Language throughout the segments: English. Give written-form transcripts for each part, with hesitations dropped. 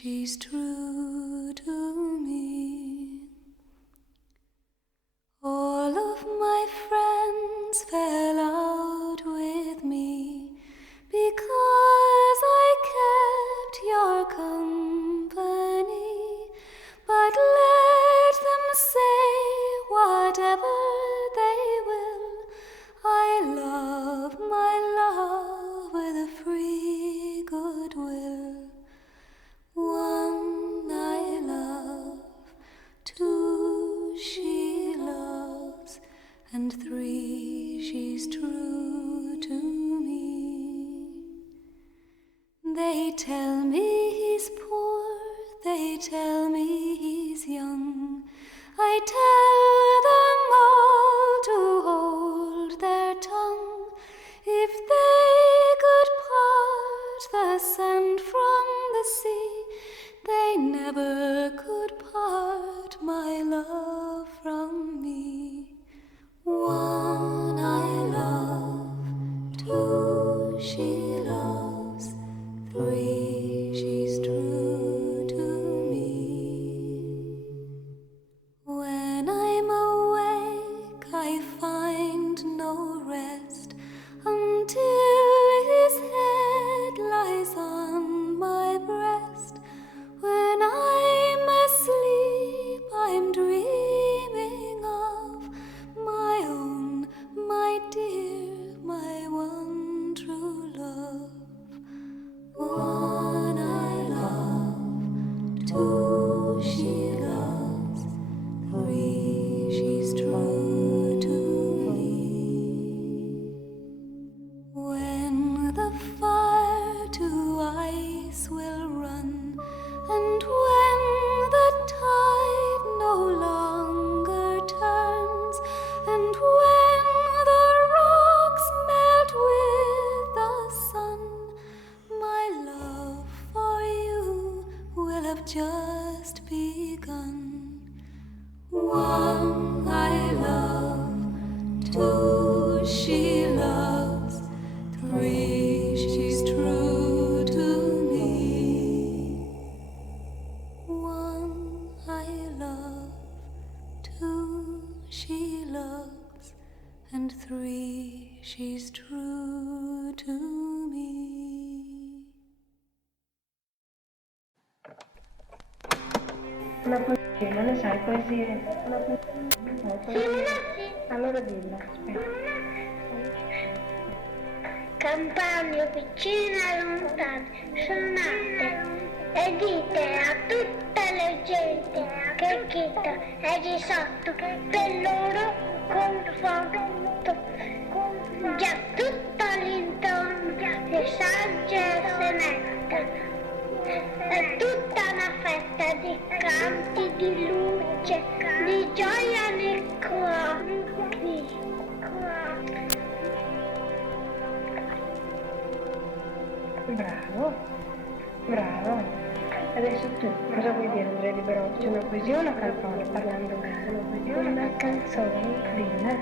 she's true to me. All of my friends fell out with me because I kept your company, but let them say whatever they will, I love my love with a free goodwill. One I love, two she loves, and three she's true to me. They tell me he's poor, they tell me he's young. I tell them all to hold their tongue. If they could part the sand from the sea, they never could part my love from me. One I love, two she loves, three she's true to me. When I'm awake, I find no rest until his head lies on my breast. When I'm asleep, I'm dreaming of my own, my dear, my one true love. One I love, two she loves, three she's true to me. When the fire to ice will run, and when the tide no longer turns, and when the rocks melt with the sun, my love for you will have just begun. One I love, two she loves, three she's true to me. One I love, two she loves, and three she's true to me. Una poesia, ma ne sai poesie? Una poesia. Allora dilla, aspetta. Campagne vicine e lontane, suonate e dite a tutta la gente che chita è di sotto per loro conforto. Già tutto l'intorno le sagge se mette, è tutta una festa di canti, di luce, di gioia nei cuori. Bravo, bravo. Adesso tu, cosa vuoi dire Andrea Liberotti? C'è una poesia o una canzone parlando bene? Una canzone. Bene.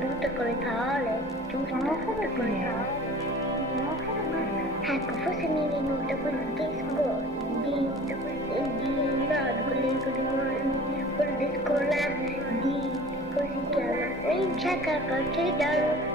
Tutte con le parole, giusto? Non ho Tutte con le capito. parole. Ecco, forse mi è venuto quel disco di quel disco là di, come si chiama? Ricerca contesto.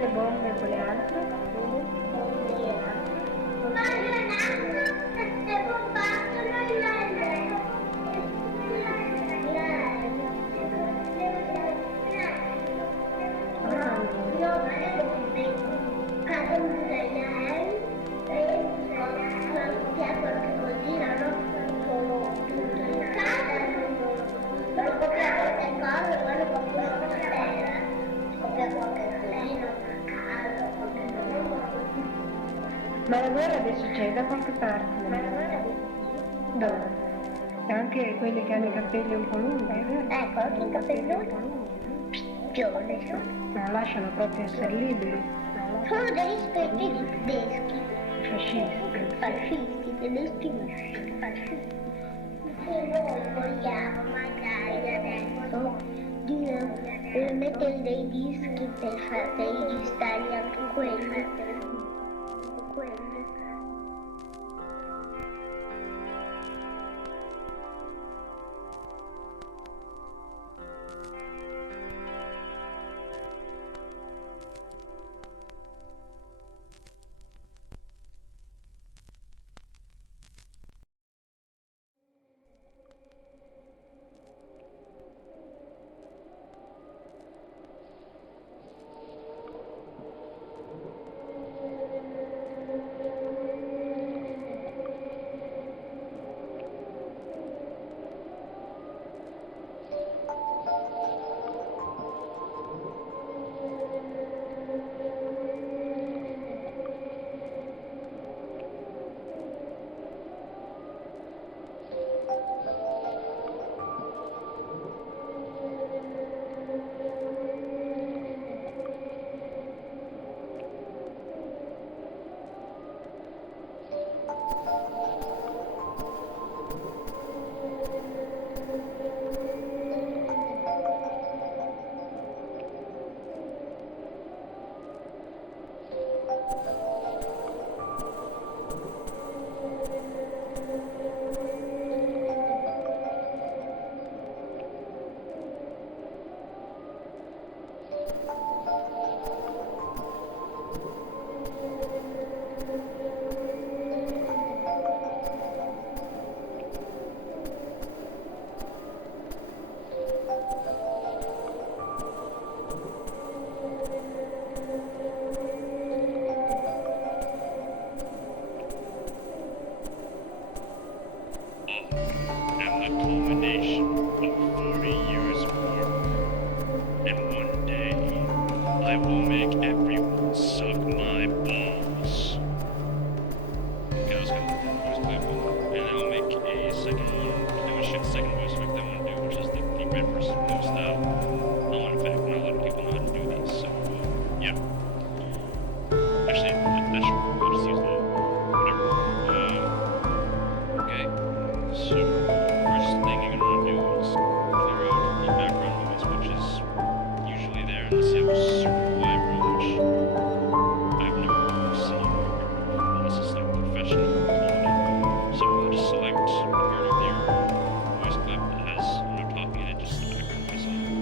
le bombe e quelle altre? Ma la guerra adesso c'è da qualche parte? Dove? E anche quelli che hanno i capelli un po' lunghi, vero? Ecco, anche i capelli pione. Non lasciano proprio essere liberi. Sono degli specchi tedeschi. Fascisti. Tedeschi fascisti. Se noi vogliamo magari adesso di mettere dei dischi per registrare anche quelli. Voice clip that has no talking in it, just background noise on.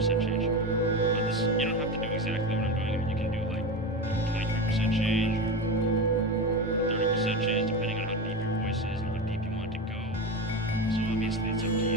20% change. But this, you don't have to do exactly what I'm doing. I mean, you can do like 23% change or 30% change, depending on how deep your voice is and how deep you want it to go. So obviously it's up to you.